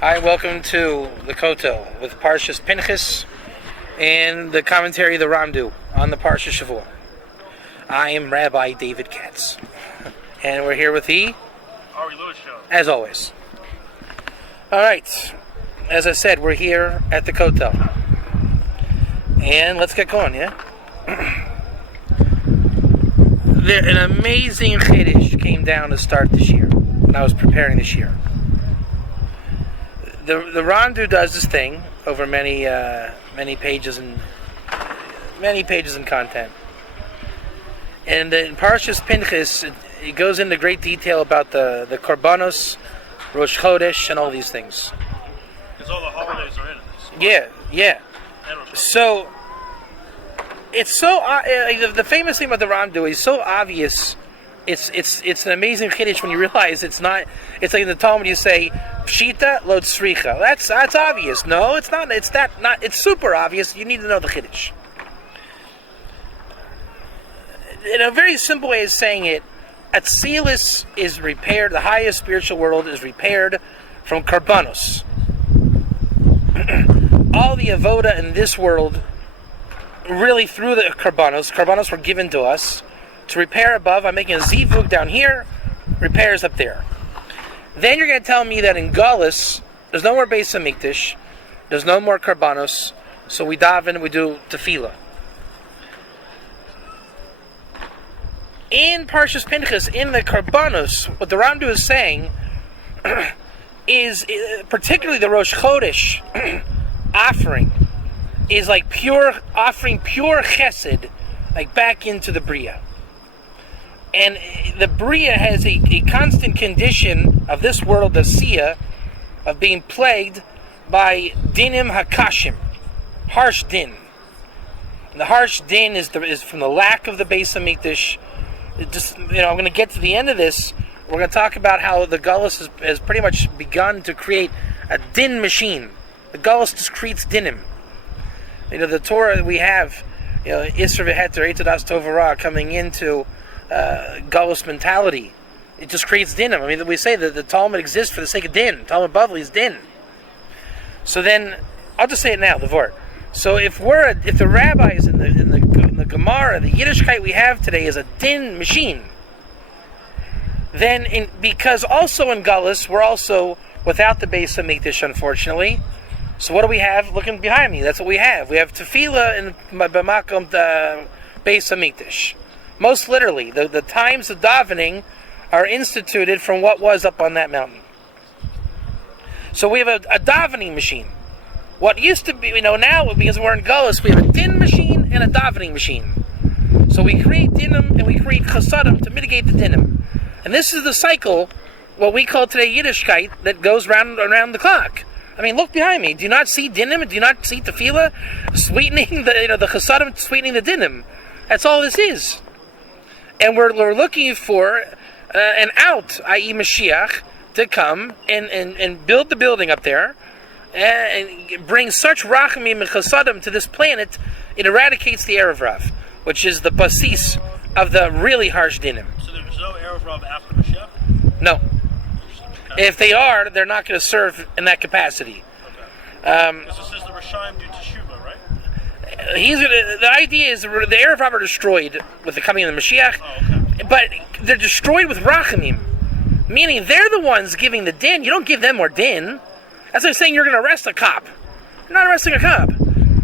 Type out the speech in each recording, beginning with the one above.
Hi, welcome to the Kotel with Parashas Pinchas and the commentary of the Ramdu on the Parashas Shavua. I am Rabbi David Katz, and we're here with the Ari Lewis Show. As always. All right, as I said, we're here at the Kotel, and let's get going. Yeah, an amazing chiddush came down to start this year when I was preparing this year. The Ramdu does this thing over many pages and content. And in Parashas Pinchas, it goes into great detail about the Korbanos, Rosh Chodesh, and all these things. Because all the holidays are in it. Yeah. So it's so the famous thing about the Ramdu is so obvious. It's an amazing chiddush when you realize it's not. It's like in the Talmud you say pshita lo tzricha. That's obvious. No, it's not. It's super obvious. You need to know the chiddush. In a very simple way of saying it, Atzilus is repaired. The highest spiritual world is repaired from Karbanos. All the avoda in this world, really through the Karbanos were given to us to repair above. I'm making a zivug down here, repairs up there. Then you're going to tell me that in Galus, there's no more Beis Hamikdash, there's no more Karbanos, so we daven, we do tefillah. In Parashas Pinchas, in the Karbanos, what the Ramdu is saying is, particularly the Rosh Chodesh offering, is like pure chesed, like back into the Bria. And the Bria has a constant condition of this world, the Sia, of being plagued by dinim hakashim, harsh din. And the harsh din is from the lack of the Beis Hamikdash. I'm going to get to the end of this. We're going to talk about how the Gullus has pretty much begun to create a din machine. The Gullus just creates dinim. The Torah that we have, Isra v'heter, Eitadas Tov v'ra, coming into Gullus mentality. It just creates dinim. I mean, we say that the Talmud exists for the sake of din. Talmud Bavli is din. So then, I'll just say it now, the Vort. So if the rabbis in the Gemara, the Yiddishkeit we have today is a din machine, then because also in Gullus we're also without the Beis Hamikdash, unfortunately. So what do we have looking behind me? That's what we have. We have tefillah in b'makom the Beis Hamikdash. Most literally, the times of davening are instituted from what was up on that mountain. So we have a davening machine. What used to be, now, because we're in Gullus, we have a din machine and a davening machine. So we create dinim and we create chasadim to mitigate the dinim. And this is the cycle, what we call today Yiddishkeit, that goes round around the clock. I mean, look behind me. Do you not see dinim? Do you not see tefillah sweetening the chasadim, sweetening the dinim? That's all this is. And we're looking for an out, i.e. Mashiach, to come and build the building up there and bring such rachamim and chasadim to this planet. It eradicates the Erev Rav, which is the basis of the really harsh dinim. So there's no Erev Rav after Mashiach? No. Okay. If they are, they're not going to serve in that capacity. Okay. This is the Rishayim do Teshuvah, right? The idea is the Erev Rav are destroyed with the coming of the Mashiach, but they're destroyed with rachamim, meaning they're the ones giving the din. You don't give them more din. That's like saying you're going to arrest a cop. You're not arresting a cop.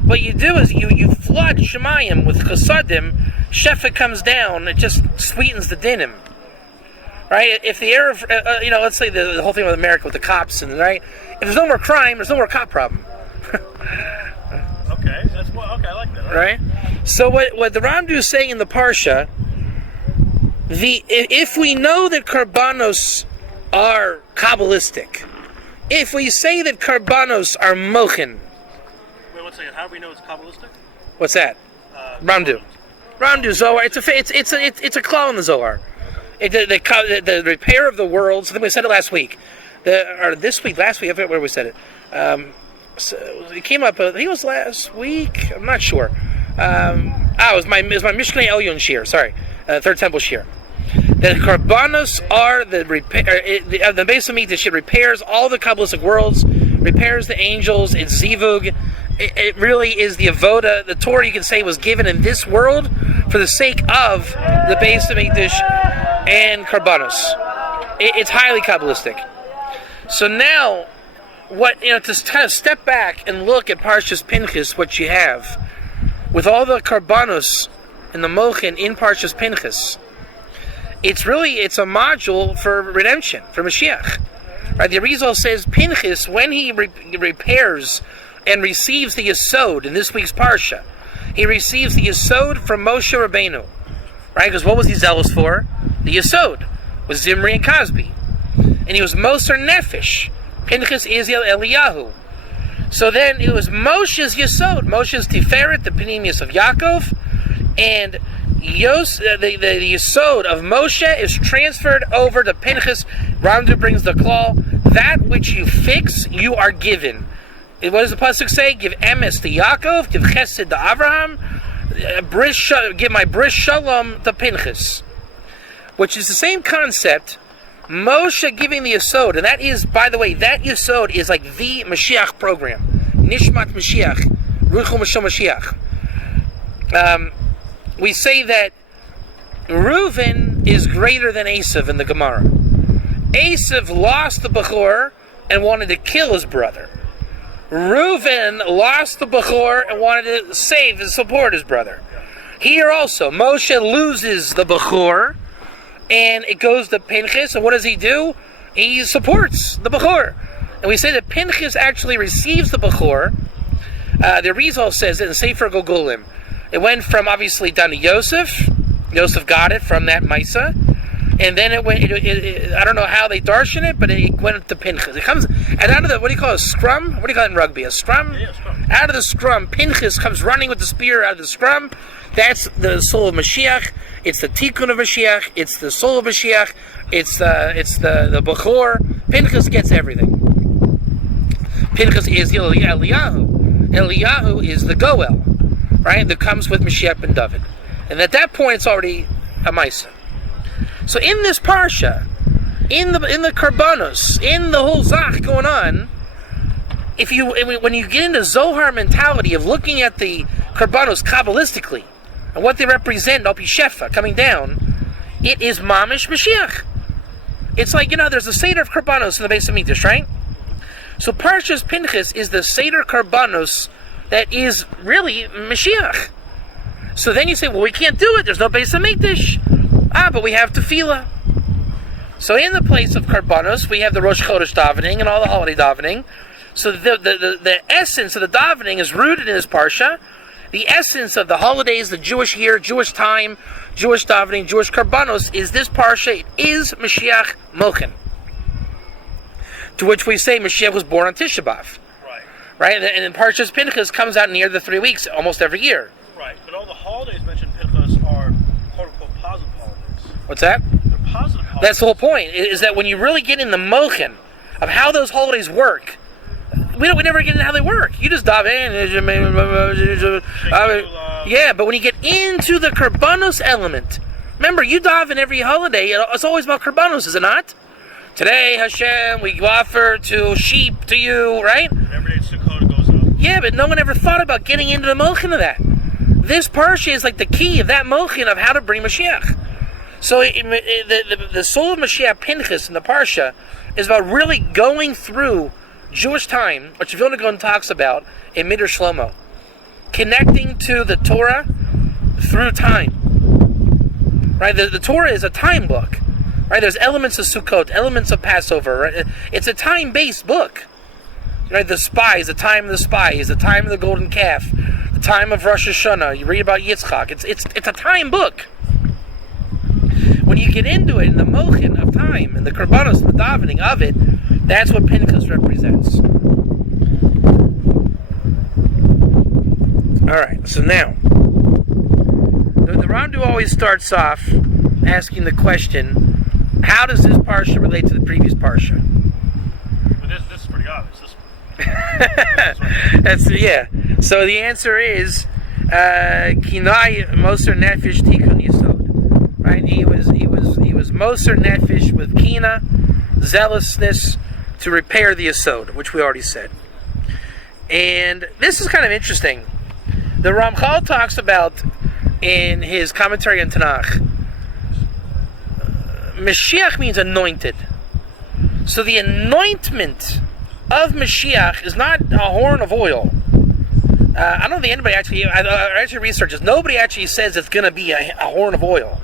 What you do is you flood Shemayim with chasadim. Shefet comes down. It just sweetens the dinim. Right? If the Erev, let's say the whole thing with America with the cops, and right, if there's no more crime, there's no more cop problem. Okay, I like that. Right? So what the Ramdu is saying in the Parsha, if we know that Karbanos are Kabbalistic, if we say that Karbanos are Mochin. Wait, 1 second. How do we know it's Kabbalistic? What's that? Ramdu. Ramdu Zohar. It's a claw in the Zohar. The repair of the worlds. I think we said it last week. Last week. I forget where we said it. So it came up. I think it was last week. I'm not sure. It was my Mishneh Elyon Shir. Sorry, Third Temple Shir. The Karbanos are the Beis Hamikdash. It repairs all the Kabbalistic worlds. repairs the angels. It's zivug. It really is the avoda. The Torah, you can say, was given in this world for the sake of the Beis Hamikdash and Karbanos. It's highly Kabbalistic. So now, to kind of step back and look at Parashas Pinchas, what you have with all the Karbanos and the Mochin in Parashas Pinchas, it's a module for redemption, for Mashiach. Right? The Arizal says Pinchas, when he repairs and receives the Yesod in this week's Parsha, he receives the Yesod from Moshe Rabbeinu. Right? Because what was he zealous for? The Yesod was Zimri and Cosby. And he was Moser Nefesh. Pinchas is Eliyahu. So then it was Moshe's Yesod, Moshe's Tiferet, the Penimius of Yaakov, and the Yesod of Moshe is transferred over to Pinchas. Ramdu brings the claw. That which you fix, you are given. What does the pasuk say? Give emes to Yaakov, give chesed to Abraham, give my bris shalom to Pinchas. Which is the same concept. Moshe giving the Yesod, and that is, by the way, that Yesod is like the Mashiach program. Nishmat Mashiach, Ruchu Mashiach. We say that Reuven is greater than Esav in the Gemara. Esav lost the Bechor and wanted to kill his brother. Reuven lost the Bechor and wanted to save and support his brother. Here also, Moshe loses the Bechor, and it goes to Pinchas, and what does he do? He supports the Bechor. And we say that Pinchas actually receives the Bechor. The Arizal says it in Sefer Gogulim. It went from, obviously, down to Yosef. Yosef got it from that Maisa. And then it went, I don't know how they darshan it, but it went to Pinchas. It comes, and out of the, what do you call it, a scrum? What do you call it in rugby? A scrum? Yeah, scrum. Out of the scrum, Pinchas comes running with the spear out of the scrum. That's the soul of Mashiach. It's the tikkun of Mashiach. It's the soul of Mashiach. It's the Bechor. Pinchas gets everything. Pinchas is Eliyahu. Eliyahu is the Goel, right? That comes with Mashiach ben David. And at that point, it's already a Maisa. So in this parsha, in the Karbanos, in the whole Zach going on, when you get into Zohar mentality of looking at the Karbanos Kabbalistically, and what they represent, Al Pi Shefa, coming down, it is Mamish Mashiach. It's like, there's a Seder of Karbanos in the Beis Hamikdash, right? So Parashas Pinchas is the Seder Karbanos that is really Mashiach. So then you say, well, we can't do it, there's no Beis Hamikdash. But we have Tefillah. So in the place of Karbanos, we have the Rosh Chodesh davening and all the holiday davening. So the essence of the davening is rooted in this parsha. The essence of the holidays, the Jewish year, Jewish time, Jewish davening, Jewish Karbanos is this parsha. It is Mashiach Mochin. To which we say Mashiach was born on Tisha B'Av. Right? And Parashas Pinchas comes out near the 3 weeks almost every year. Right. But all the holidays mentioned Pinchas are quote-unquote positive holidays. What's that? They're positive holidays. That's the whole point, is that when you really get in the Mochin of how those holidays work, we never get into how they work. You just dive in. Yeah, but when you get into the Karbanos element, remember, you dive in every holiday, it's always about Karbanos, is it not? Today, Hashem, we offer to sheep to you, right? Every day Sukkot goes up. Yeah, but no one ever thought about getting into the Mochin of that. This parsha is like the key of that Mochin of how to bring Mashiach. So the soul of Mashiach Pinchas in the parsha is about really going through Jewish time, which Vilna Gaon talks about in Midrash Shlomo, connecting to the Torah through time. Right? The Torah is a time book. Right? There's elements of Sukkot, elements of Passover. Right? It's a time-based book. Right? The spies, the time of the spies, the time of the golden calf, the time of Rosh Hashanah. You read about Yitzchak. It's a time book. When you get into it in the Mochin of time, and the Karbanos, the davening of it, that's what Pinchas represents. Alright, so now, the Ramdu always starts off asking the question, how does this parsha relate to the previous parsha? But this is pretty obvious. That's, yeah. So the answer is, Kinai Moser Nefesh Tikkun Yisod. Right? He was Moser Nefesh with Kina, zealousness, to repair the Yesod, which we already said. And this is kind of interesting. The Ramchal talks about in his commentary on Tanakh, Mashiach means anointed. So the anointment of Mashiach is not a horn of oil. I don't think anybody actually researches. Nobody actually says it's going to be a horn of oil,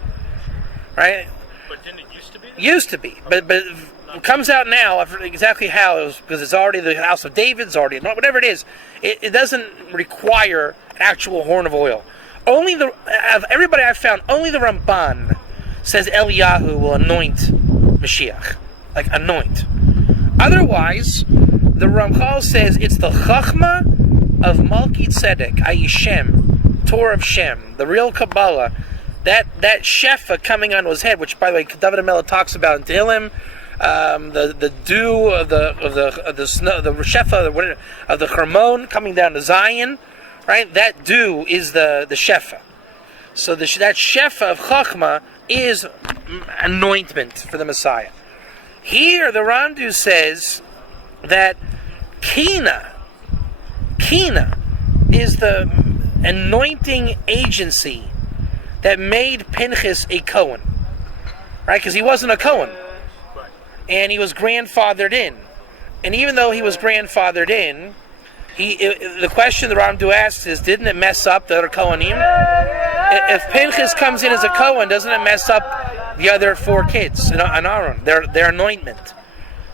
right? But didn't it used to be? Used to be, but it comes out now exactly how it was, because it's already the house of David, it's already whatever it is. It doesn't require an actual horn of oil. Only of everybody I've found, only the Ramban says Eliyahu will anoint Mashiach, like anoint. Otherwise, the Ramchal says it's the Chachma of Malki Tzedek, i.e. Shem, Torah of Shem, the real Kabbalah, that Shefa coming on his head, which by the way David HaMelech talks about in Tehillim, the dew of the snow, the Shefa of the Hermon coming down to Zion, right? That dew is the Shefa. So that Shefa of Chachma is anointment for the Messiah. Here the Ramdu says that Kina is the anointing agency that made Pinchas a Cohen, right? Because he wasn't a Cohen, and he was grandfathered in. And even though he was grandfathered in, the question the Ramdu asks is, didn't it mess up the other Kohanim? If Pinchas comes in as a Cohen, doesn't it mess up the other 4 kids and Aaron, their anointment?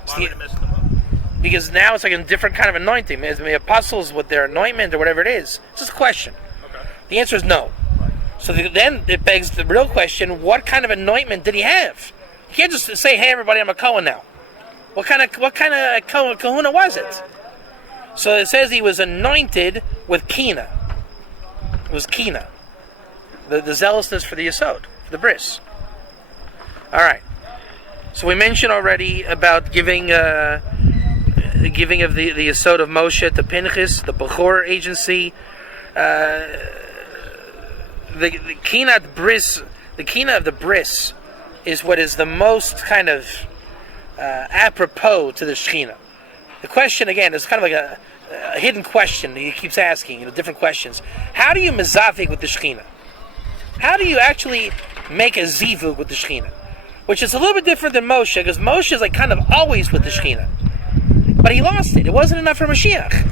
Why would it mess them up? Because now it's like a different kind of anointing. The apostles with their anointment or whatever it is. It's just a question. Okay. The answer is no. Right. So then it begs the real question: what kind of anointment did he have? You can't just say, "Hey, everybody, I'm a Cohen now." What kind of kahuna was it? So it says he was anointed with Kina. It was Kina, the zealousness for the Yesod, for the bris. All right. So we mentioned already about giving of the Yesod of Moshe to Pinchas, the Bechor agency. The Kina bris, the Kina of the bris, is what is the most kind of apropos to the Shechina. The question again is kind of like a hidden question he keeps asking, different questions. How do you mezavik with the Shechina? How do you actually make a zivug with the Shechina? Which is a little bit different than Moshe, because Moshe is like kind of always with the Shechina. But he lost it. It wasn't enough for Mashiach.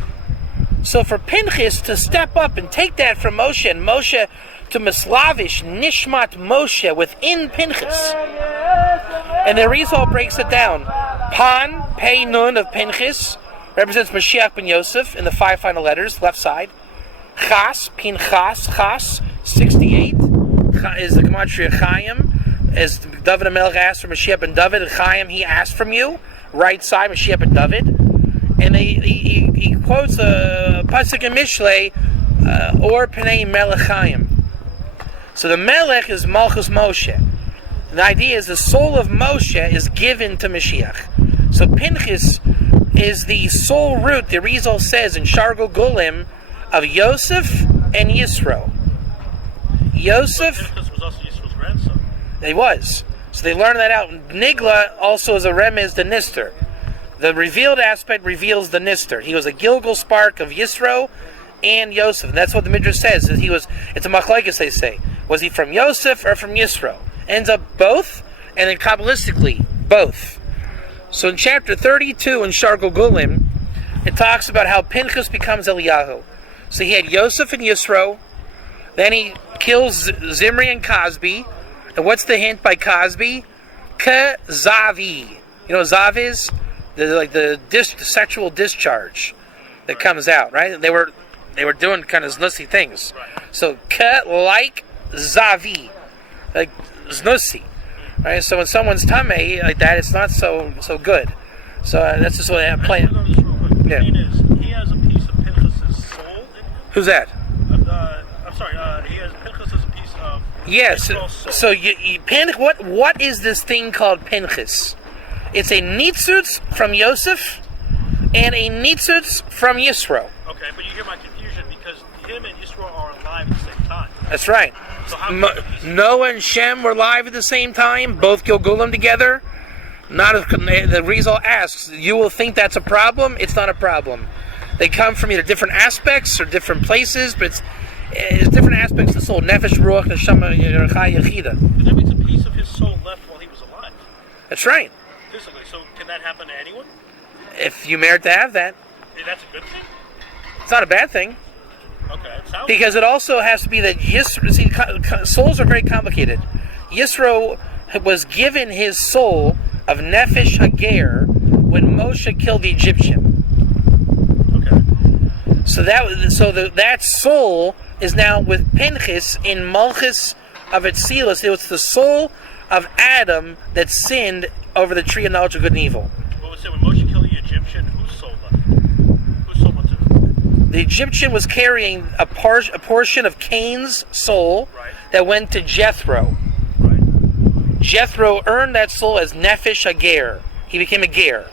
So for Pinchas to step up and take that from Moshe, and Moshe to Mislavish, Nishmat Moshe within Pinchas. And the Rizal breaks it down. Pan, Pei Nun of Pinchas, represents Mashiach ben Yosef in the 5 final letters, left side. Chas, Pinchas, Chas, 68, is the Gematria Chaim. As David HaMelech asked for Mashiach ben David, Chaim, he asked from you. Right side, Mashiach ben David. And he quotes a pasuk in Mishlei, or Pnei Melech Chaim. So the Melech is Malchus Moshe. The idea is the soul of Moshe is given to Mashiach. So Pinchas is the soul root, the Rizal says in Shargo Gulim, of Yosef and Yisro. Yosef... Pinchas was also Yisro's grandson. He was. So they learned that out. Nigla also is a remez to Nister. The revealed aspect reveals the Nister. He was a Gilgal spark of Yisro and Yosef. And that's what the Midrash says. That he was. It's a machlokes, they say. Was he from Yosef or from Yisro? Ends up both, and then Kabbalistically, both. So in chapter 32 in Shargo Gulim, it talks about how Pinchas becomes Eliyahu. So he had Yosef and Yisro, then he kills Zimri and Cosby, and what's the hint by Cosby? Zavi. You know what Zav is? The sexual discharge that comes out, right? They were doing kind of znussi things. So like Zavi, like znussi, right? So when someone's tamei like that, it's not so good. So that's just what I'm playing. Yeah. He has a piece of Pinchas' soul in him. Who's that? I'm sorry. He has Pinchas as a piece of. Yes. So what is this thing called Pinchas? It's a nitzutz from Yosef and a nitzutz from Yisro. Okay, but you hear my confusion because him and Yisro are alive at the same time. That's right. So Noah and Shem were alive at the same time, both Gilgulim together. Not if the Rizal asks, you will think that's a problem. It's not a problem. They come from either different aspects or different places, but it's different aspects of the soul. Nefesh, ruach, neshama, yerachah, yechida. But that means a piece of his soul left while he was alive. That's right. Physically. So can that happen to anyone? If you merit to have that, That's a good thing? it's not a bad thing. Okay. It sounds Because it also has to be that Yisro, see, souls are very complicated. Yisro was given his soul of Nefesh Hager when Moshe killed the Egyptian. okay. So that soul is now with Pinchas in Malchus of Atzilus. It was the soul of Adam that sinned over the tree of knowledge of good and evil. What would say when Moshe killed the Egyptian, whose soul left? Whose soul went to him? The Egyptian was carrying a portion of Cain's soul Right. that went to Jethro. Right. Jethro earned that soul as Nefesh Hager. He became a ger.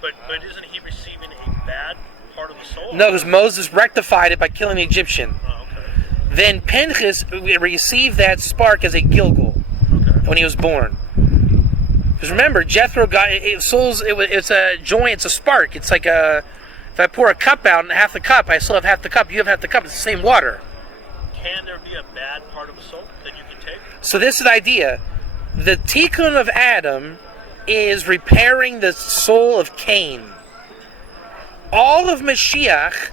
But isn't he receiving a bad part of the soul? No, because Moses rectified it by killing the Egyptian. Oh, okay. Then Pinchas received that spark as a Gilgal Okay. when he was born. Because remember, Jethro got souls. It's a joint. It's a spark. It's like if I pour a cup out and half the cup, I still have half the cup. You have half the cup. It's the same water. Can there be a bad part of a soul that you can take? So this is the idea. The tikkun of Adam is repairing the soul of Cain. All of Mashiach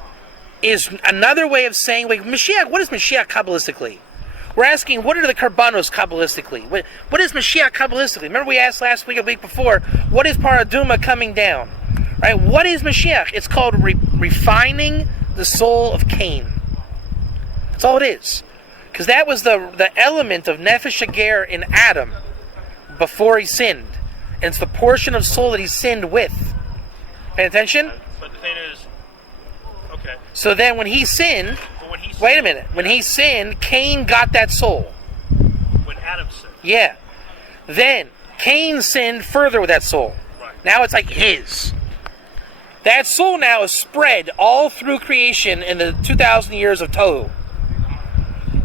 is another way of saying, like, Mashiach, what is Mashiach Kabbalistically? We're asking, what are the Karbanos Kabbalistically? What is Mashiach Kabbalistically? Remember we asked last week, a week before, what is Paraduma coming down? Right? What is Mashiach? It's called refining the soul of Cain. That's all it is. Because that was the element of Nefesh Hager in Adam before he sinned. And it's the portion of soul that he sinned with. Pay attention? But the thing is, okay. So then when he sinned, But when he wait a minute, when he sinned, Cain got that soul. when Adam sinned, Yeah. Then Cain sinned further with that soul. right? Now it's like his. That soul now is spread all through creation in the 2,000 years of Tohu.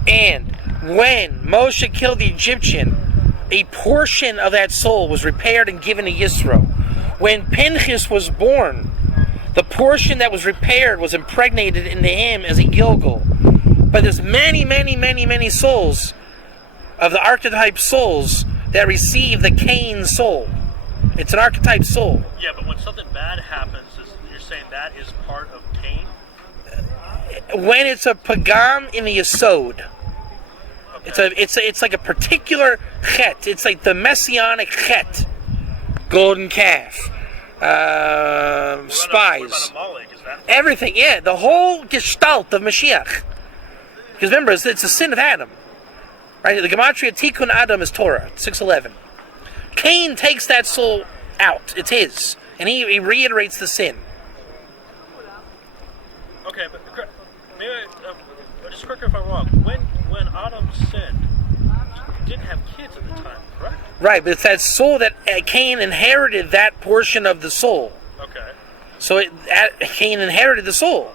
And when Moshe killed the Egyptian, a portion of that soul was repaired and given to Yisro. When Pinchas was born, the portion that was repaired was impregnated into him as a Gilgal. But there's many souls of the archetype souls that receive the Cain soul. It's an archetype soul. Yeah, but when something bad happens, you're saying that is part of Cain? When it's a pagam in the Yesod, it's like a particular chet. It's like the messianic chet, golden calf, spies, everything. Yeah, the whole gestalt of Mashiach. Because remember, it's a sin of Adam, right? The gematria Tikkun Adam is Torah 6:11. Cain takes that soul out; it's his, and he reiterates the sin. Okay, but maybe just correct me if I'm wrong. When Adam sinned, he didn't have kids at the time, correct? Right, but it's that soul that Cain inherited that portion of the soul. Okay. So Cain inherited the soul.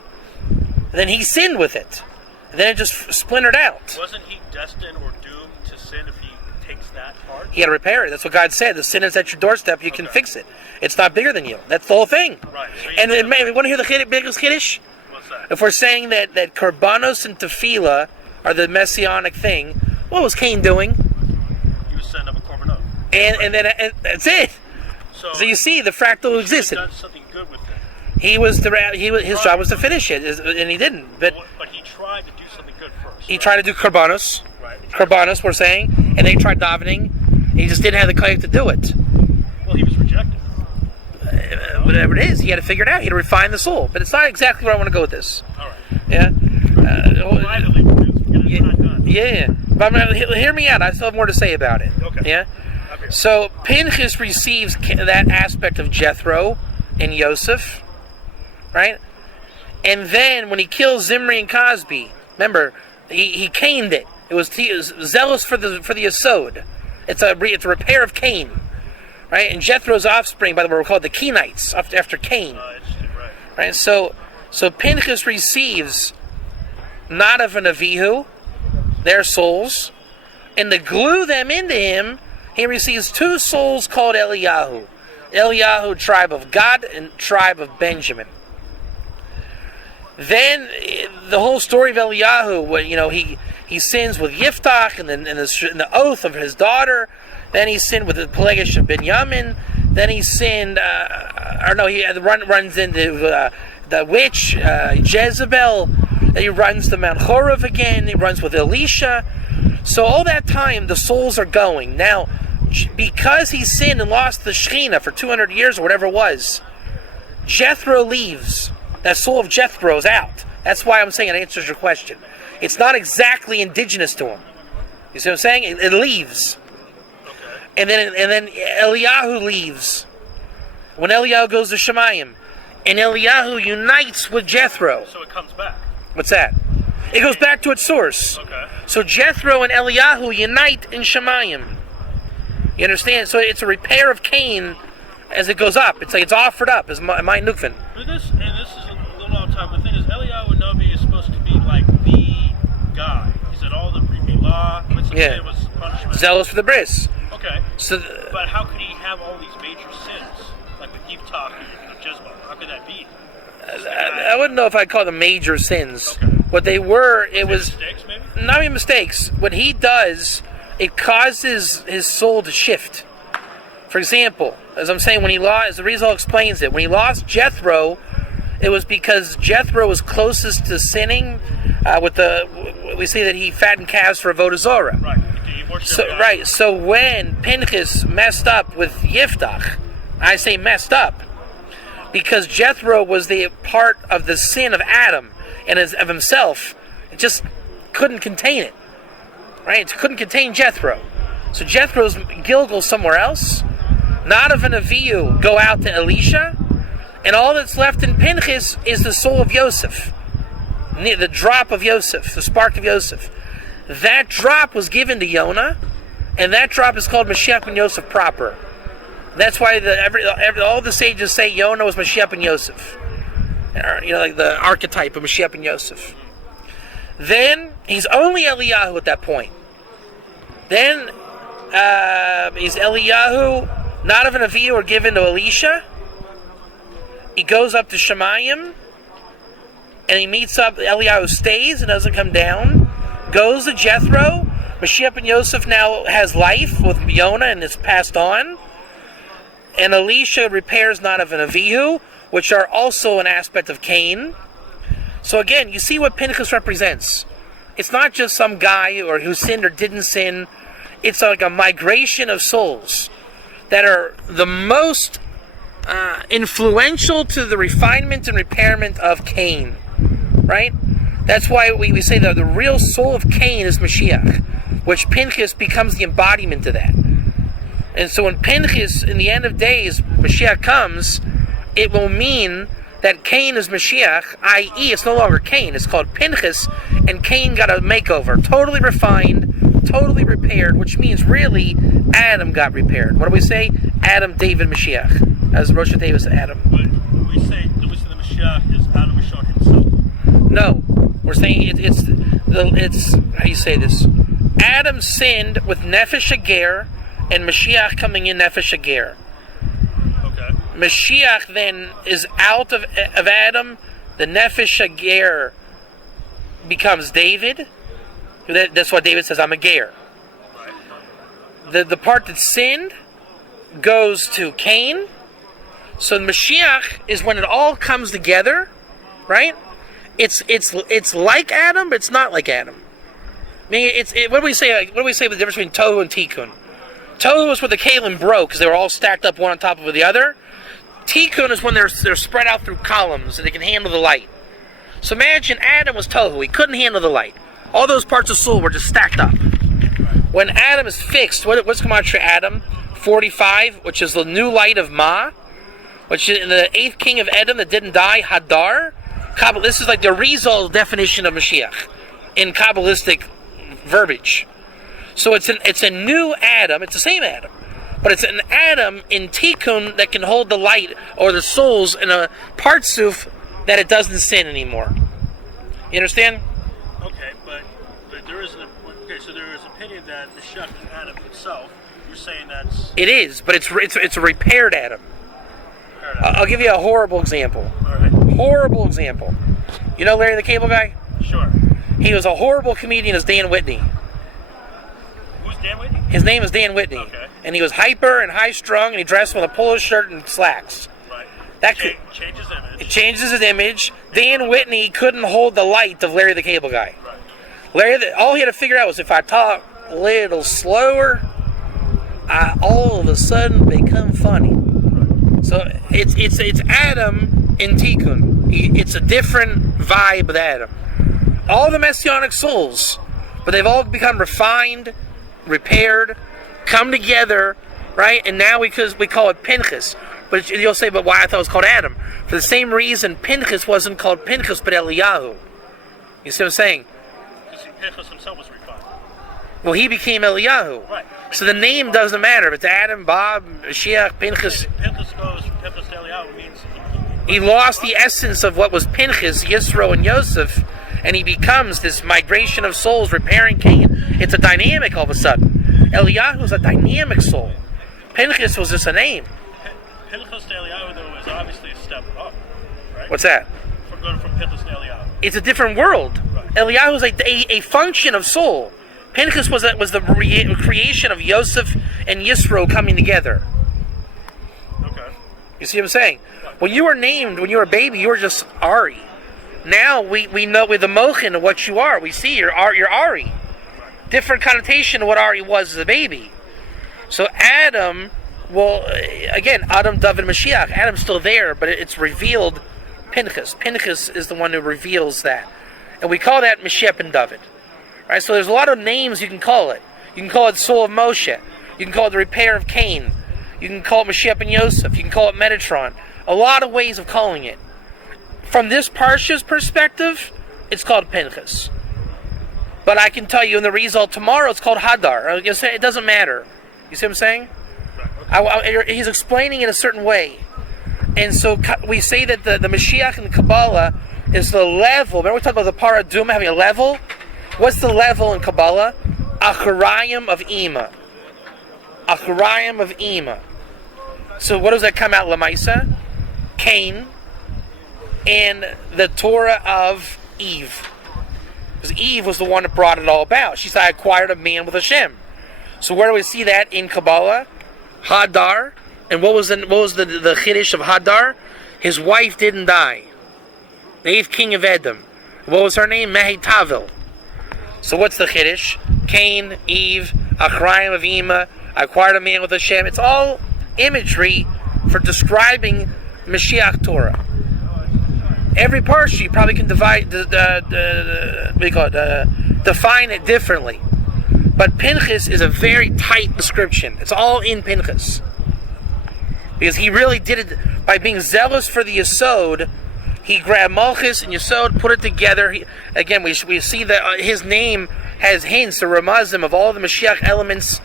And then he sinned with it. And then it just splintered out. Wasn't he destined or doomed to sin if he takes that part? He had to repair it. That's what God said. The sin is at your doorstep. You can fix it. It's not bigger than you. That's the whole thing. Right. So And then, you want to hear the biggest Kiddush? What's that? If we're saying that Karbanos and Tefillah are the messianic thing, what was Cain doing? He was setting up a korbanot. And then that's it. So you see, the fractal existed. He done something good with it. His job was to finish it, and he didn't. But he tried to do something good first. he tried to do Karbanos. Right. Karbanos, we're saying, and they tried davening. He just didn't have the kayak to do it. Well, he was rejected. Whatever it is, he had to figure it out. He had to refine the soul. But it's not exactly where I want to go with this. All right. Yeah. Privately, because it's not done. Yeah. But hear me out. I still have more to say about it. Okay. Yeah. So Pinchas receives that aspect of Jethro and Yosef, right? And then when he kills Zimri and Cosby, remember he caned it. He was zealous for the Yesod. It's a repair of Cain, right? And Jethro's offspring, by the way, were called the Kenites after Cain, right? So Pinchas receives Nadav and Avihu, their souls, and to glue them into him, he receives two souls called Eliyahu. Eliyahu, tribe of Gad, and tribe of Benjamin. Then the whole story of Eliyahu, he sins with Yiftach and the oath of his daughter. Then he sinned with the Pelegish of Binyamin. Then he sinned, he runs into the witch, Jezebel. Then he runs to Mount Horeb again. He runs with Elisha. So all that time, the souls are going. Now, because he sinned and lost the Shekhinah for 200 years or whatever it was, Jethro leaves. That soul of Jethro is out. That's why I'm saying it answers your question. It's not exactly indigenous to him. You see what I'm saying? It leaves. And then Eliyahu leaves. When Eliyahu goes to Shemayim, and Eliyahu unites with Jethro. So it comes back. What's that? It goes back to its source. Okay. So Jethro and Eliyahu unite in Shemayim. You understand? So it's a repair of Cain as it goes up. It's like it's offered up as my nukvin. This is a little off time. The thing is, Eliyahu Navi is supposed to be like the guy. He said all the law. It was punishment. Zealous for the bris. Okay. So, but how could he have all these major sins, like with Yiftach and Jezebel? How could that be? I wouldn't know if I'd call them major sins. Okay. What they were, it was mistakes, maybe? not even mistakes. What he does, it causes his soul to shift. For example, as I'm saying, as the Rizal explains it, when he lost Jethro, it was because Jethro was closest to sinning. We say that he fattened calves for Avodah Zorah. Right. So when Pinchas messed up with Yiftach, I say messed up because Jethro was the part of the sin of Adam and of himself. It just couldn't contain it. Right? It couldn't contain Jethro. So Jethro's Gilgal somewhere else. Nadav and Avihu go out to Elisha, and all that's left in Pinchas is the soul of Yosef, the drop of Yosef, the spark of Yosef. That drop was given to Yonah, and that drop is called Mashiach ben Yosef proper. That's why all the sages say Yonah was Mashiach ben Yosef. Like the archetype of Mashiach ben Yosef. Then he's only Eliyahu at that point. Then he's Eliyahu. Nadav and Avihu are given to Elisha. He goes up to Shemayim, and he meets up. Eliyahu stays and doesn't come down. Goes to Jethro. Mashiach ben Yosef now has life with Yonah and is passed on. And Elisha repairs Nadav and Avihu, which are also an aspect of Cain. So again, you see what Pinchas represents. It's not just some guy who sinned or didn't sin. It's like a migration of souls that are the most influential to the refinement and repairment of Cain. Right? That's why we say that the real soul of Cain is Mashiach, which Pinchas becomes the embodiment of that. And so when Pinchas, in the end of days, Mashiach comes, it will mean that Cain is Mashiach, i.e. it's no longer Cain, it's called Pinchas, and Cain got a makeover, totally refined, totally repaired, which means really Adam got repaired. What do we say? Adam, David, Mashiach. As Rosh Davis said, Adam. But we say the Mashiach is Adam Rishon himself. No, we're saying it's how do you say this? Adam sinned with Nefesh Hager, and Mashiach coming in Nefesh Hager. Okay. Mashiach then is out of Adam. The Nefesh Hager becomes David. That's why David says, I'm a Ger. The part that sinned goes to Cain. So Mashiach is when it all comes together, right? It's like Adam, but it's not like Adam. I mean, what do we say? What do we say the difference between Tohu and Tikkun? Tohu is where the Kalim broke because they were all stacked up one on top of the other. Tikkun is when they're spread out through columns and they can handle the light. So imagine Adam was Tohu; he couldn't handle the light. All those parts of soul were just stacked up. When Adam is fixed, what's Gematria Adam? 45, which is the new light of Ma, which is the 8th king of Edom that didn't die, Hadar. This is like the Rizal definition of Mashiach in Kabbalistic verbiage. So it's a new Adam. It's the same Adam, but it's an Adam in Tikkun that can hold the light or the souls in a partsuf that it doesn't sin anymore. You understand? Okay, but there is so there is opinion that Mashiach is Adam himself. You're saying that's... It is, but it's a repaired Adam. I'll give you a horrible example. All right. Horrible example. You know Larry the Cable Guy? Sure. He was a horrible comedian as Dan Whitney. Who's Dan Whitney? His name is Dan Whitney. Okay. And he was hyper and high-strung, and he dressed with a polo shirt and slacks. Right. That Changes image. It changes his image. Dan Whitney couldn't hold the light of Larry the Cable Guy. Right. All he had to figure out was if I talk a little slower, I all of a sudden become funny. So it's Adam in Tikkun. It's a different vibe with Adam. All the Messianic souls, but they've all become refined, repaired, come together, right? And now because we call it Pinchas. But you'll say, but why I thought it was called Adam? For the same reason Pinchas wasn't called Pinchas, but Eliyahu. You see what I'm saying? Because Pinchas himself was refined. Well, he became Eliyahu. Right. So the name doesn't matter. If it's Adam, Bob, Mashiach, Pinchas. Pinchas goes from Pinchas to Eliyahu means... He lost the essence of what was Pinchas, Yisro, and Yosef, and he becomes this migration of souls, repairing Cain. It's a dynamic all of a sudden. Eliyahu is a dynamic soul. Pinchas was just a name. Pinchas to Eliyahu, though, is obviously a step up, right? What's that? From going from Pinchas to Eliyahu. It's a different world. Right. Eliyahu is a function of soul. Pinchas was the creation of Yosef and Yisro coming together. Okay. You see what I'm saying? When you were named, when you were a baby, you were just Ari. Now we know with the mochin of what you are. We see you're Ari. Different connotation of what Ari was as a baby. So Adam, well, again, Adam, David, Mashiach. Adam's still there, but it's revealed Pinchas. Pinchas is the one who reveals that. And we call that Mashiach and David. Right? So there's a lot of names you can call it. You can call it Soul of Moshe. You can call it the repair of Cain. You can call it Mashiach and Yosef. You can call it Metatron. A lot of ways of calling it. From this Parashas perspective, it's called Pinchas. But I can tell you in the result tomorrow, it's called Hadar. It doesn't matter. You see what I'm saying? He's explaining in a certain way. And so we say that the Mashiach in the Kabbalah is the level. Remember we talked about the Paraduma having a level? What's the level in Kabbalah? Acharayim of Ima. Acharayim of Ima. So what does that come out, Lamaisa? Cain and the Torah of Eve. Because Eve was the one that brought it all about. She said, I acquired a man with Hashem. So where do we see that in Kabbalah? Hadar. And what was the Chiddush of Hadar? His wife didn't die. The 8th king of Edom. What was her name? Mehitavel. So what's the Chiddush? Cain, Eve, Acharayim of Ima, I acquired a man with Hashem. It's all imagery for describing Mashiach Torah. Every parsha you probably can define it differently. But Pinchas is a very tight description. It's all in Pinchas. Because he really did it by being zealous for the Yesod. He grabbed Malchus and Yesod, put it together. We see that his name has hints or ramazim of all the Mashiach elements.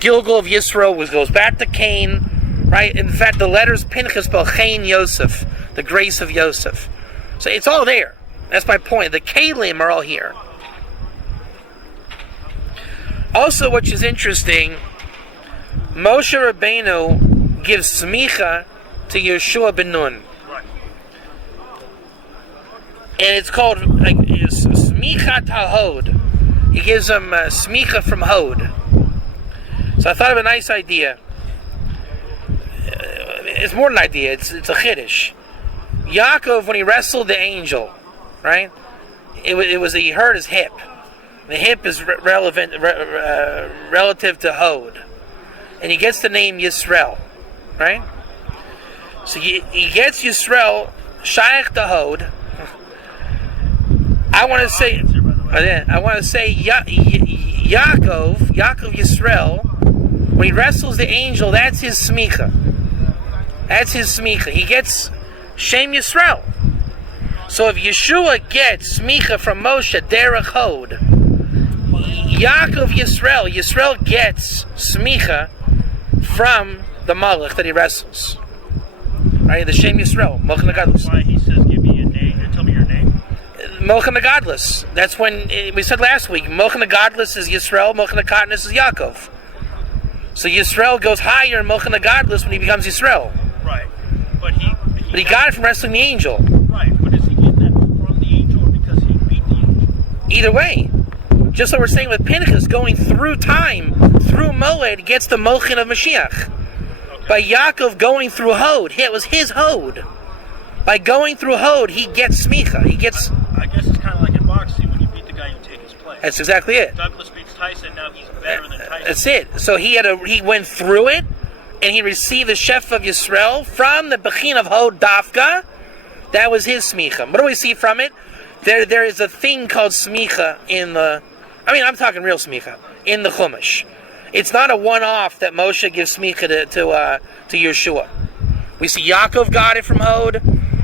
Gilgal of Yisro goes back to Cain, right? In fact, the letters Pinchas spell Cain Yosef, the grace of Yosef. So it's all there. That's my point. The Kalim are all here. Also, which is interesting, Moshe Rabbeinu gives smicha to Yeshua ben Nun. And it's called smicha tahod. He gives him smicha from Hod. So I thought of a nice idea. It's more than an idea. It's a chiddush. Yaakov, when he wrestled the angel, right? He hurt his hip. The hip is relative to Hod, and he gets the name Yisrael, right? So he gets Yisrael shaykh to Hod. I want to say Yaakov Yisrael, when he wrestles the angel, that's his smicha. That's his smicha. He gets Shem Yisrael. So if Yeshua gets smicha from Moshe derech Hod, Yaakov Yisrael gets smicha from the Malach that he wrestles. Right, the Shem Yisrael, Mochen Nagadlus. Why he says, give me your name. Tell me your name. Mochen Nagadlus. That's when we said last week. Mochen Nagadlus is Yisrael. Mochen Nakatnis is Yaakov. So Yisrael goes higher in Mochen HaGadlus when he becomes Yisrael. Right. But he got it from wrestling the angel. Right. But is he getting that from the angel or because he beat the angel? Either way. Just like we're saying with Pinchas, going through time, through Moed, gets the Mochen of Mashiach. Okay. By Yaakov going through Hod, it was his Hod. By going through Hod, he gets Smicha. He gets... I guess it's kind of like in boxing, when you beat the guy, you take his place. That's exactly it. Douglas beats Tyson, now he's better than Tyson. That's it. So he went through it, and he received the Shef of Yisrael from the Bechin of Hod Dafka. That was his Smicha. What do we see from it? There is a thing called Smicha in the... I'm talking real Smicha. In the Chumash. It's not a one-off that Moshe gives Smicha to Yeshua. We see Yaakov got it from Hod.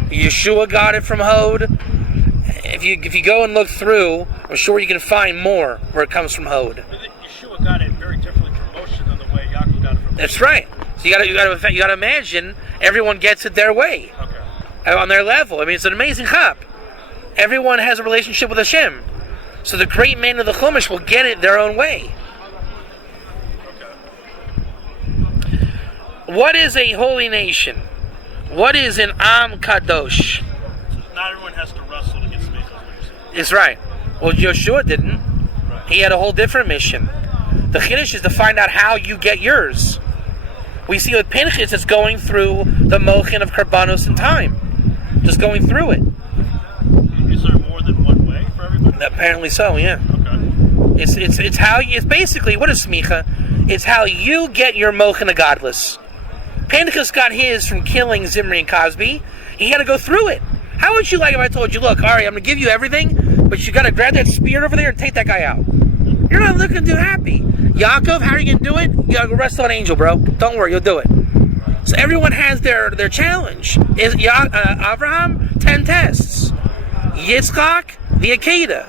Yeshua got it from Hod. If you go and look through, I'm sure you can find more where it comes from Hod. Yeshua got it very differently from Moshe than the way Yaakov got it from Moshe. That's right. So you got to imagine everyone gets it their way. Okay. On their level. It's an amazing chap. Everyone has a relationship with Hashem. So the great men of the Chumash will get it their own way. Okay. What is a holy nation? What is an Am Kadosh? So not everyone has to wrestle to get space. It's right. Well, Joshua didn't. Right. He had a whole different mission. The Chiddush is to find out how you get yours. We see with Pinchas, it's going through the Mochen of Karbanos in time. Just going through it. Is there more than one way for everybody? Apparently so, yeah. Okay. It's how it's basically, what is Smicha? It's how you get your Mochen HaGadlus. Pinchas got his from killing Zimri and Cosby. He had to go through it. How would you like if I told you, look, all right, I'm going to give you everything, but you got to grab that spear over there and take that guy out? You're not looking too happy. Yaakov, how are you going to do it? You got to go wrestle an angel, bro. Don't worry, you'll do it. So everyone has their challenge. Is Abraham, 10 tests. Yitzchak, the Akedah.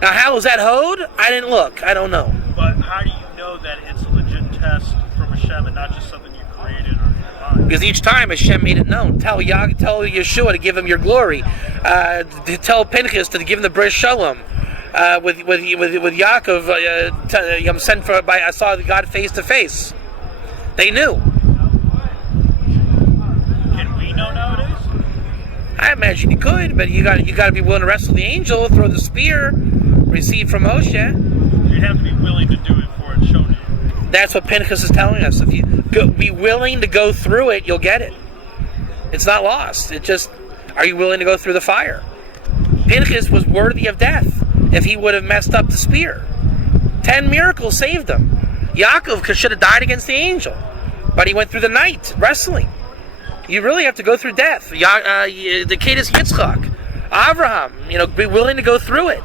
Now, how was that Hod? I didn't look. I don't know. But how do you know that it's a legit test from Hashem and not just something you created or in your mind? Because each time Hashem made it known. Tell Yeshua to give him your glory. To tell Pinchas to give him the Bris Shalom. With Yaakov, I'm sent for by. I saw God face to face. They knew. Can we know nowadays? I imagine you could, but you got to be willing to wrestle the angel, throw the spear, receive from Moshe. You'd have to be willing to do it for it shown to you. That's what Pinchas is telling us. If you be willing to go through it, you'll get it. It's not lost. It just, are you willing to go through the fire? Pinchas was worthy of death if he would have messed up the spear. 10 miracles saved him. Yaakov should have died against the angel, but he went through the night wrestling. You really have to go through death. The Kedis Yitzchak, Abraham, be willing to go through it.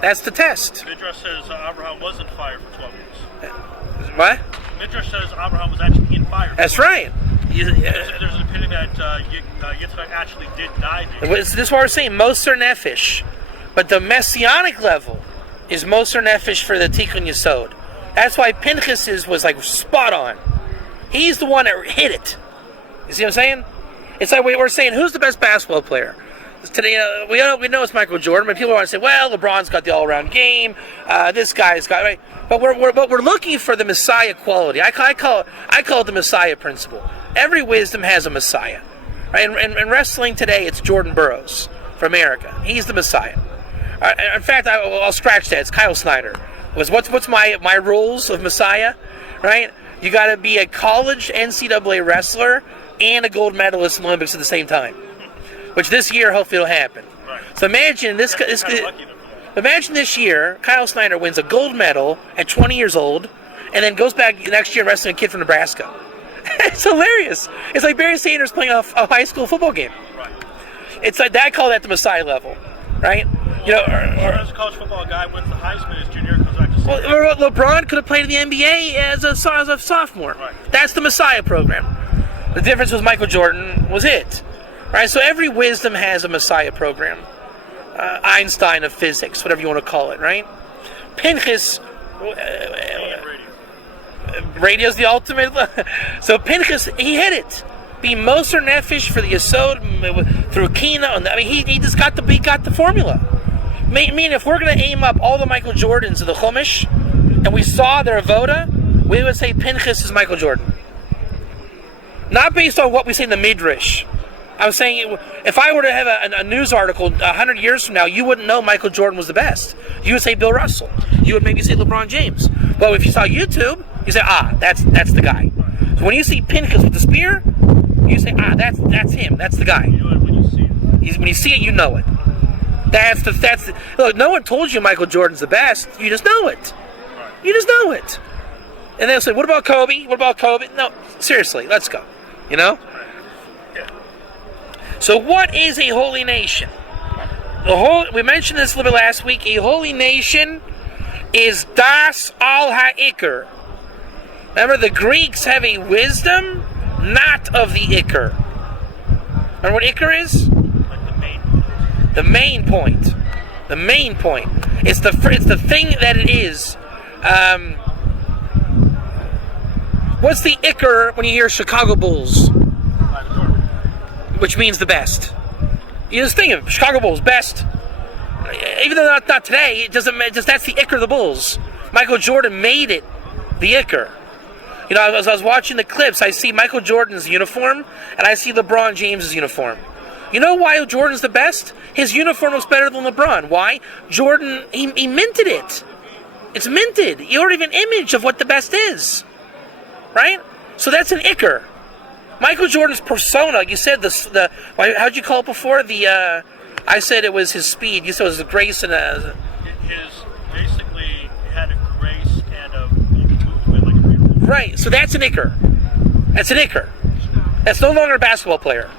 That's the test. Midrash says Abraham was in fire for 12 years. What? Midrash says Abraham was actually in fire. That's right. There's an opinion that Yitzchak actually did die there. This is what we're saying, Moser Nefesh. But the messianic level is Moser Nefesh for the Tikkun Yesod. That's why Pinchas was like spot on. He's the one that hit it. You see what I'm saying? It's like we're saying, who's the best basketball player? Today, we know it's Michael Jordan, but people want to say, well, LeBron's got the all-around game. This guy's got right. But we're looking for the Messiah quality. I call it the Messiah principle. Every wisdom has a Messiah. Right? And wrestling today, it's Jordan Burroughs from America. He's the Messiah. In fact, I'll scratch that. It's Kyle Snyder. What's my rules of Messiah? Right? You got to be a college NCAA wrestler and a gold medalist in the Olympics at the same time, which this year hopefully will happen. Right. So imagine imagine this year Kyle Snyder wins a gold medal at 20 years old, and then goes back next year wrestling a kid from Nebraska. It's hilarious. It's like Barry Sanders playing a high school football game. Right. It's like that. I call that the Messiah level, right? Or as a college football guy wins the Heisman his junior year, comes back to senior. Well, LeBron could have played in the NBA as a sophomore. Right. That's the Messiah program. The difference with Michael Jordan was it. Right? So every wisdom has a Messiah program. Einstein of physics, whatever you want to call it, right? Pinchas... radio's the ultimate... So Pinchas, he hit it. Be Moser Nefesh for the Yesod through Kina. He just got the formula. I mean, if we're going to aim up all the Michael Jordans of the Chumash, and we saw their avoda, we would say Pinchas is Michael Jordan. Not based on what we say in the Midrash. I was saying, if I were to have a news article 100 years from now, you wouldn't know Michael Jordan was the best. You would say Bill Russell. You would maybe say LeBron James. But if you saw YouTube, you say, that's the guy. So when you see Pinchas with the spear, you say, that's him. That's the guy. You know it when you see it. When you see it, you know it. That's the. Look, no one told you Michael Jordan's the best. You just know it. You just know it. And they'll say, what about Kobe? What about Kobe? No, seriously, let's go. You know? So what is a holy nation? We mentioned this a little bit last week. A holy nation is das al ha'ikr. Remember, the Greeks have a wisdom not of the ikr. Remember what ikr is? Like the main point. The main point. The main point. It's the thing that it is. What's the ikr when you hear Chicago Bulls? Which means the best. You just think of it, Chicago Bulls, best. Even though not today, it doesn't matter. That's the ikr of the Bulls. Michael Jordan made it the ikr. You know, as I was watching the clips, I see Michael Jordan's uniform, and I see LeBron James's uniform. You know why Jordan's the best? His uniform was better than LeBron. Why? Jordan, he minted it. It's minted. You already have an image of what the best is. Right? So that's an ikr. Michael Jordan's persona, you said how'd you call it before? I said it was his speed. You said it was the grace and basically had a grace and a movement like a beautiful. Right, so that's an ikr. That's an ikr. That's no longer a basketball player.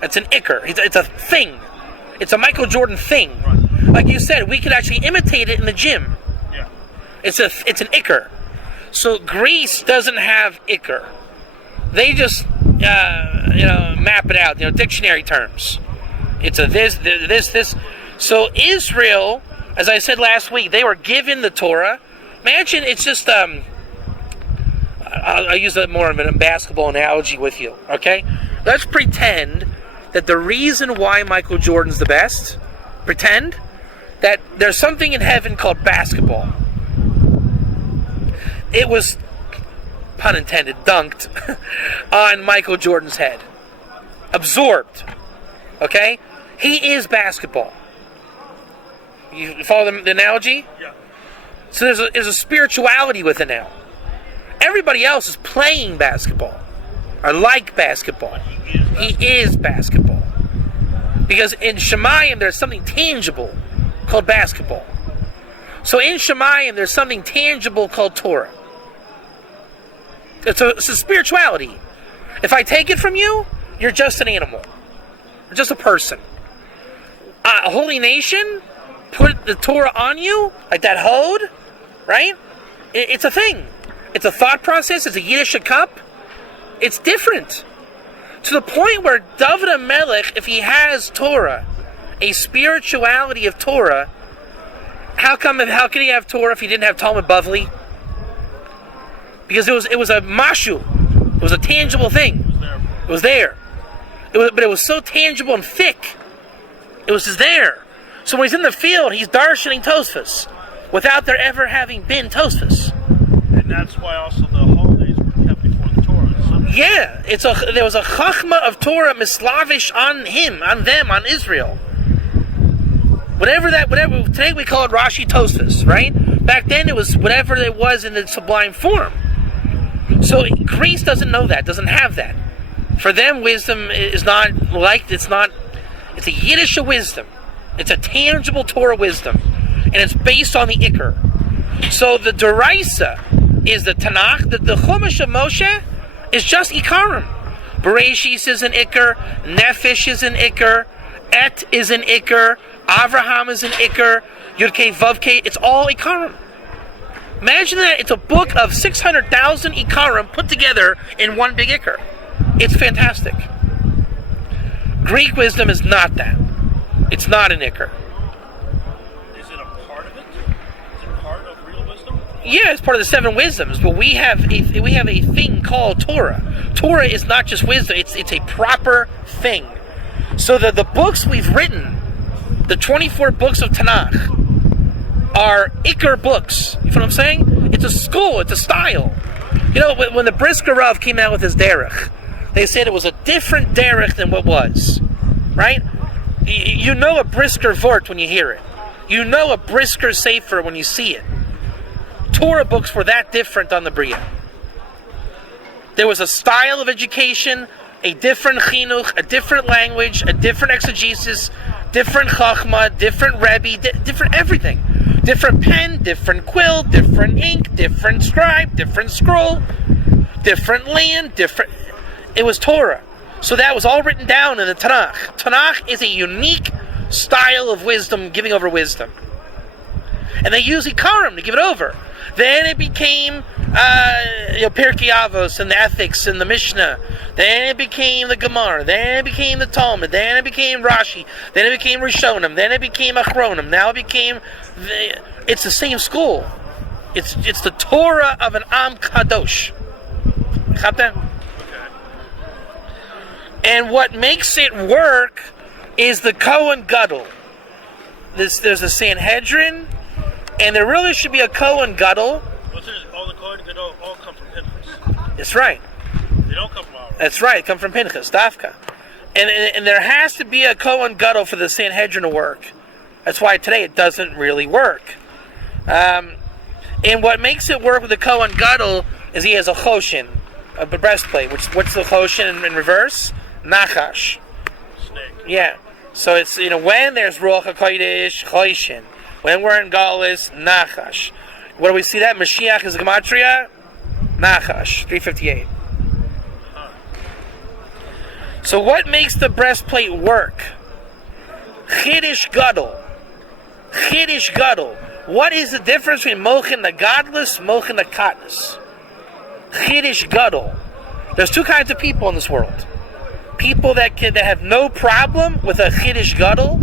That's an ikr. It's a thing. It's a Michael Jordan thing. Right. Like you said, we could actually imitate it in the gym. Yeah. It's an ikr. So Greece doesn't have ikr. They just map it out. Dictionary terms. It's a this. So Israel, as I said last week, they were given the Torah. Imagine it's just I'll use more of a basketball analogy with you. Okay, let's pretend that the reason why Michael Jordan's the best. Pretend that there's something in heaven called basketball. It was, pun intended, dunked on Michael Jordan's head. Absorbed. Okay? He is basketball. You follow the analogy? Yeah. So there's a spirituality with it now. Everybody else is playing basketball. Or like basketball. He is basketball. Because in Shemayim there's something tangible called basketball. So in Shemayim there's something tangible called Torah. It's a spirituality. If I take it from you, you're just an animal. You're just a person. A holy nation, put the Torah on you, like that hod, right? It's a thing. It's a thought process. It's a Yiddish cup. It's different. To the point where David HaMelech, if he has Torah, a spirituality of Torah, how could he have Torah if he didn't have Talmud Bavli? Because it was a mashu. It was a tangible thing. It was there. But it was so tangible and thick. It was just there. So when he's in the field, he's darshaning Tosfos without there ever having been Tosfos. And that's why also the holidays were kept before the Torah. Yeah, there was a chachma of Torah mislavish on him, on them, on Israel. Whatever today we call it Rashi Tosfos, right? Back then it was whatever it was in the sublime form. So Greece doesn't know that, doesn't have that. For them, wisdom is not like, it's a Yiddish wisdom. It's a tangible Torah wisdom. And it's based on the Iker. So the Deraisa is the Tanakh. The Chumash of Moshe is just Ikarim. Bereshis is an Iker. Nefesh is an Iker. Et is an Iker. Avraham is an Iker. Yudke Vavke. It's all Ikarim. Imagine that it's a book of 600,000 Ikarim put together in one big Iker. It's fantastic. Greek wisdom is not that. It's not an Iker. Is it a part of it? Is it part of real wisdom? Yeah, it's part of the seven wisdoms, but we have a thing called Torah. Torah is not just wisdom, it's a proper thing. So the books we've written, the 24 books of Tanakh, are Iker books. You know what I'm saying? It's a school, it's a style. You know, when the Brisker Rav came out with his derech, they said it was a different derech than what was. Right? You know a Brisker Vort when you hear it. You know a Brisker Sefer when you see it. Torah books were that different on the Bria. There was a style of education, a different chinuch, a different language, a different exegesis, different chachma, different rebbe, different everything. Different pen, different quill, different ink, different scribe, different scroll, different land, different... It was Torah. So that was all written down in the Tanakh. Tanakh is a unique style of wisdom, giving over wisdom. And they use Ikarim to give it over. Then it became Pirkei Avos and the ethics and the Mishnah. Then it became the Gemara. Then it became the Talmud. Then it became Rashi. Then it became Rishonim. Then it became Achronim. Now it became... It's the same school. It's the Torah of an Am Kadosh. Got that? And what makes it work is the Kohen Gadol. There's a Sanhedrin, and there really should be a Kohen Gadol. All the Kohen Gadol all come from Pinchas. That's right. They don't come from ours. That's right. Come from Pinchas, Dafka. And there has to be a Kohen Gadol for the Sanhedrin to work. That's why today it doesn't really work. And what makes it work with the Kohen Gadol is he has a choshen, a breastplate. What's the choshen in reverse? Nachash. Snake. Yeah. So it's, when there's Ruach HaKodesh, choshen. When we're in Galus, Nachash. What do we see that? Mashiach is Gematria? Nachash, 358. So what makes the breastplate work? Chiddush Gadol. Chiddush Gadol. What is the difference between Mochin the godless, Mochin the katnus? Chiddush Gadol. There's two kinds of people in this world. People that have no problem with a Chiddush Gadol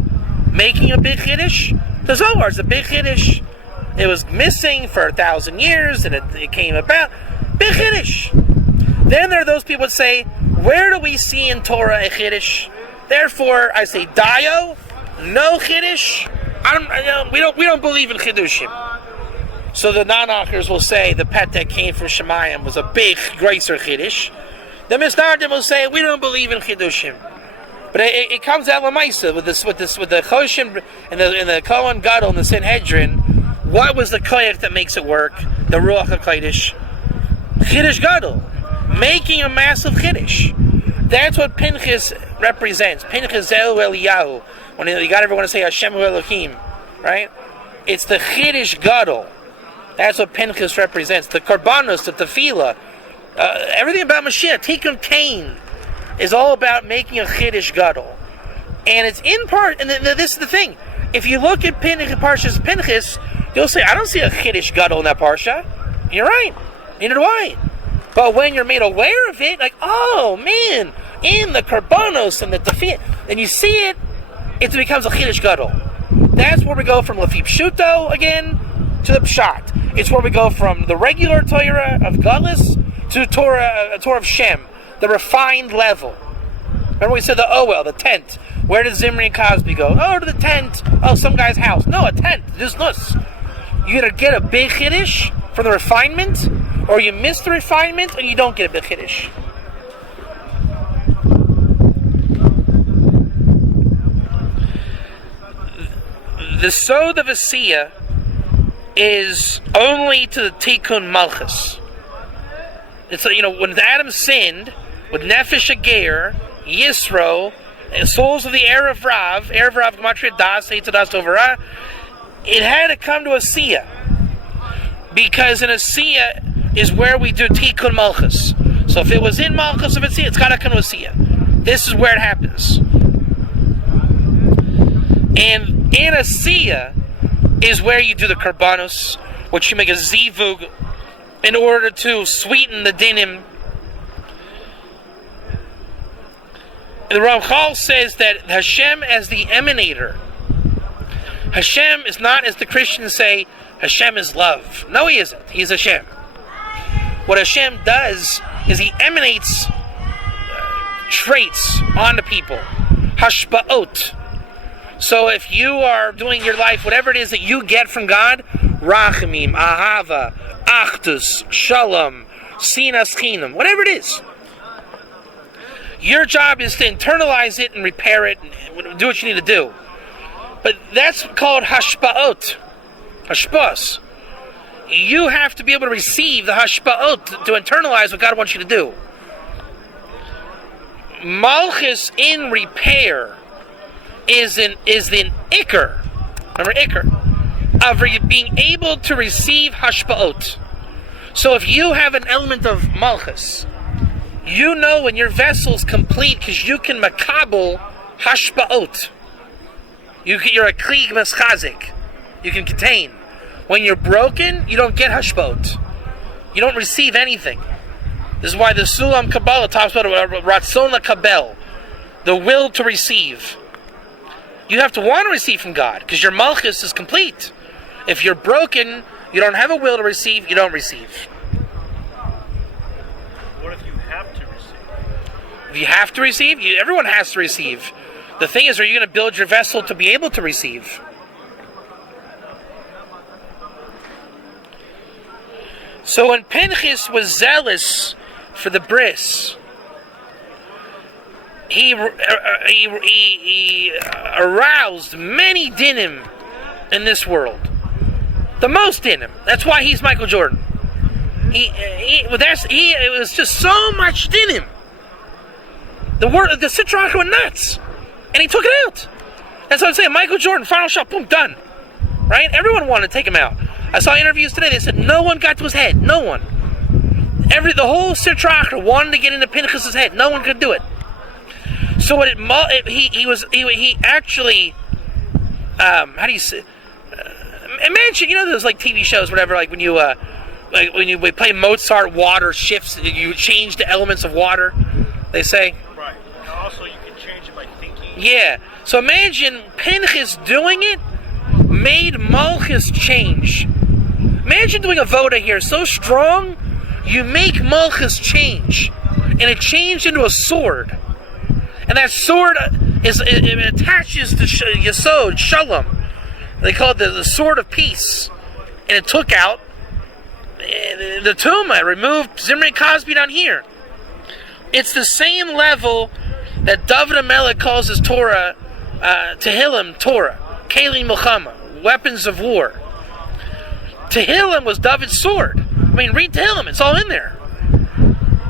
making a big Chiddush. The Zohar is a big Chiddush. It was missing for 1,000 years and it came about. Big Chiddush. Then there are those people that say, where do we see in Torah a Chiddush? Therefore, I say, Dio, no Chiddush. We don't believe in Chiddushim. So the non-achers will say the pet that came from Shemayim was a big, greater Chiddush. The Misnardim will say we don't believe in Chiddushim. But it comes out Lamaisa with the Choshim and the Kohen Gadol and the Sanhedrin. What was the koyach that makes it work? The Ruach HaKodesh. Chiddush Gadol. Making a massive Chiddush. That's what Pinchas represents. Pinchas Zeal Eliyahu. When you got everyone to say Hashem Hu Elohim, right? It's the Chiddush Gadol. That's what Pinchas represents. The Korbanos, the Tefillah, everything about Mashiach, Tikkun Cain, is all about making a Chiddush Gadol. And it's in part, and this is the thing. If you look at Parashas Pinchas, you'll say, I don't see a Chiddush Gadol in that Parsha. You're right. Neither do I. But when you're made aware of it, like, oh man, in the Korbanos and the Tefillah, then you see it, it becomes a Chiddush Gadol. That's where we go from Lefi Pshuto again to the Pshat. It's where we go from the regular Torah of Galus to Torah of Shem, the refined level. Remember we said the Oel, the tent. Where did Zimri and Cosby go? Oh, to the tent. Oh, some guy's house. No, a tent. This nus. You either get a big Chiddush from the refinement, or you miss the refinement and you don't get a big Chiddush. The Sod of Asiya is only to the Tikkun Malchus. It's when Adam sinned with Nefesh Ager, Yisro, souls of the Erev Rav Gematria Das, Eitz Das Tovara, it had to come to Asiya. Because in Asiya is where we do Tikkun Malchus. So if it was in Malchus of Asiya, it's got to come to Asiya. This is where it happens. And in Asiya is where you do the Karbanos, which you make a Zivug in order to sweeten the dinim. And the Ramchal says that Hashem as the emanator. Hashem is not, as the Christians say, Hashem is love. No, he isn't. He's Hashem. What Hashem does is he emanates traits onto people. Hashba'ot. So if you are doing your life, whatever it is that you get from God, Rachamim, Ahava, Achdus, Shalom, sinas chinam, whatever it is. Your job is to internalize it and repair it and do what you need to do. But that's called hashpa'ot, hashpas. You have to be able to receive the hashpa'ot to internalize what God wants you to do. Malchus in repair is the ikar. Remember ikar of being able to receive hashpa'ot. So if you have an element of malchus, you know when your vessel's complete because you can makabel hashpa'ot. You're a kli meschazik. You can contain. When you're broken, you don't get hashpa'ot. You don't receive anything. This is why the Sulam Kabbalah talks about ratzon lakabel, the will to receive. You have to want to receive from God because your malchus is complete. If you're broken, you don't have a will to receive, you don't receive. What if you have to receive? If you have to receive, everyone has to receive. The thing is, are you going to build your vessel to be able to receive? So when Pinchas was zealous for the bris, he aroused many dinim in this world. The most dinim. That's why he's Michael Jordan. It was just so much dinim. The Sitra went nuts, and he took it out. That's what I'm saying. Michael Jordan, final shot, boom, done. Right? Everyone wanted to take him out. I saw interviews today. They said no one got to his head. No one. The whole Sitra wanted to get into Pinchas's head. No one could do it. So he actually, how do you say? Imagine, those like TV shows, whatever. Like when you play Mozart, water shifts. You change the elements of water. They say. Right. And also, you can change it by thinking. Yeah. So imagine Pinchas doing it made Malchus change. Imagine doing a voda here so strong, you make Malchus change, and it changed into a sword. And that sword it attaches to Yesod, Shalom. They call it the sword of peace. And it took out the tomb. It removed Zimri Cosby down here. It's the same level that David HaMelech calls his Torah, Tehillim Torah, Keli Milchama, weapons of war. Tehillim was David's sword. I mean, read Tehillim, it's all in there.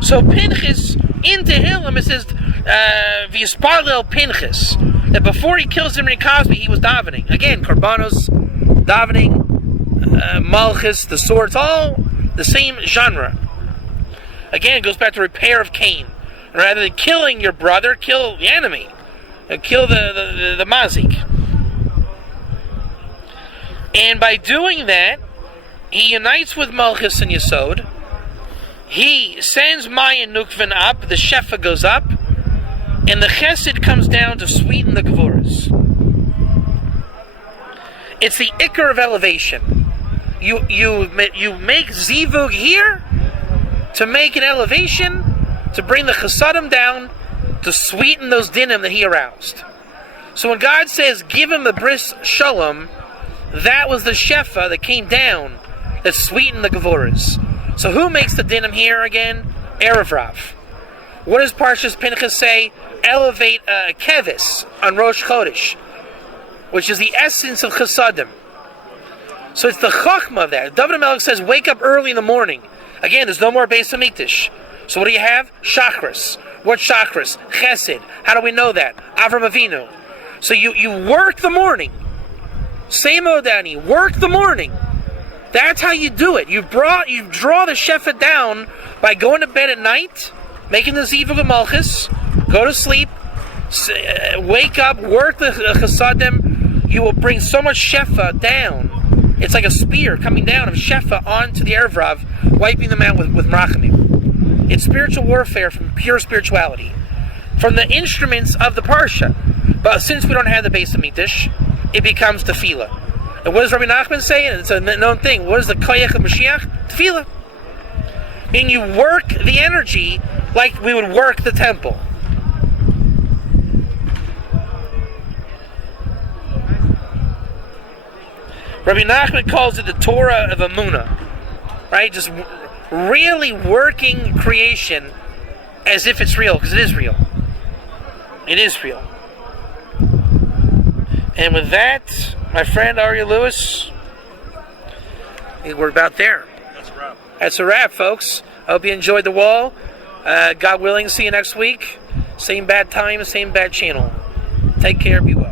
So Pinchas, in Tehillim, it says, V'yisparlel Pinchas, that before he kills Zimri Cosby, he was davening. Again, Karbanos, davening, Malchus, the sword, it's all the same genre. Again, it goes back to repair of Cain. Rather than killing your brother, kill the enemy. Kill the mazik. And by doing that, he unites with Malchus and Yesod. He sends Maya Nukvin up, the Shefa goes up, and the Chesed comes down to sweeten the Gevuras. It's the Iker of elevation. You make Zivug here to make an elevation, to bring the Chesadim down, to sweeten those dinim that he aroused. So when God says, give him the bris shalom, that was the shefa that came down that sweetened the Gevuras. So who makes the dinim here again? Erev Rav. What does Parashas Pinchas say? Elevate kevis on Rosh Chodesh, which is the essence of Chesadim. So it's the chachma of that. David HaMelech says, wake up early in the morning. Again, there's no more Beis Hamikdash. So what do you have? Chakras. What chakras? Chesed. How do we know that? Avram Avinu. So you work the morning. Same Odani. Work the morning. That's how you do it. You draw the shefa down by going to bed at night, making the zivug of Malchus, go to sleep, wake up, work the chesadim. You will bring so much shefa down. It's like a spear coming down of shefa onto the Erev Rav, wiping them out with mrachamim. It's spiritual warfare from pure spirituality, from the instruments of the parsha. But since we don't have the Beis Hamikdash, it becomes tefillah. And what does Rabbi Nachman say? And it's a known thing. What is the koyach of Mashiach? Tefillah. Meaning you work the energy like we would work the temple. Rabbi Nachman calls it the Torah of Amunah. Right? Just really working creation as if it's real, because it is real. It is real. And with that, my friend Arya Lewis, we're about there. That's a wrap. That's a wrap, folks. I hope you enjoyed the wall. God willing, see you next week. Same bad time, same bad channel. Take care, be well.